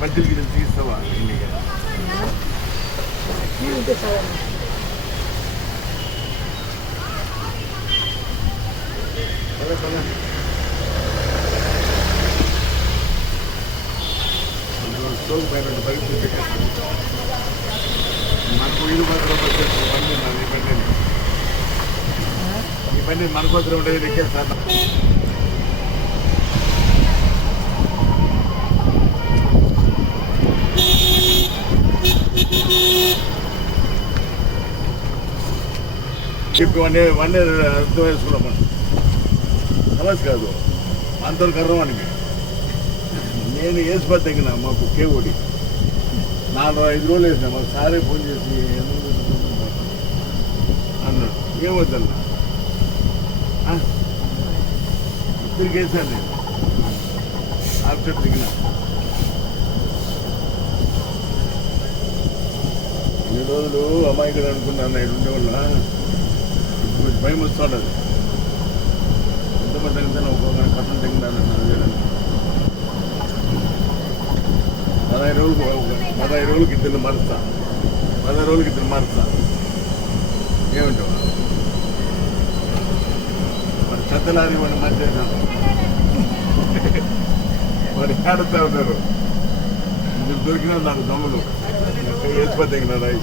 budget గిన్నె తీస్తావా ఇంటికి పైన పరిస్థితి మనకు ఇది మాత్రం బండి ఈ బండి ఈ బండి మనకోసం ఉండేది ఎక్కేస్తాను వన్ ఇయర్ అర్థం వేసుకున్నాం మనం సమస్య కాదు అంతవరకు అర్థమానికి నేను వేసిపోతే తగ్గిన మాకు కేవోడి 4-5 రోజులు వేసిన మాకు సారే ఫోన్ చేసి అన్నాడు ఏమవుతుందా ఇద్దరికి వేసాను నేను ఆఫ్టర్ దిగిన ఇన్ని రోజులు అమాయకుడు అనుకున్నాను నేను ఉండేవాళ్ళ ఇప్పుడు భయం వస్తుండదు ఎంతమంది తగ్గుతాను ఒక్కొక్క కట్టలు తగ్గినాను 15 రోజులకి ఇద్దరు మారుస్తా 10 రోజులకి ఇద్దరు మారుస్తా ఏమంటావు మరి చెత్తలారి వాడిని మార్చేసాను వాడు ఆడుతూ ఉన్నారు మీరు దొరికినా నాకు దమ్ములు వేసిపోతే రాయి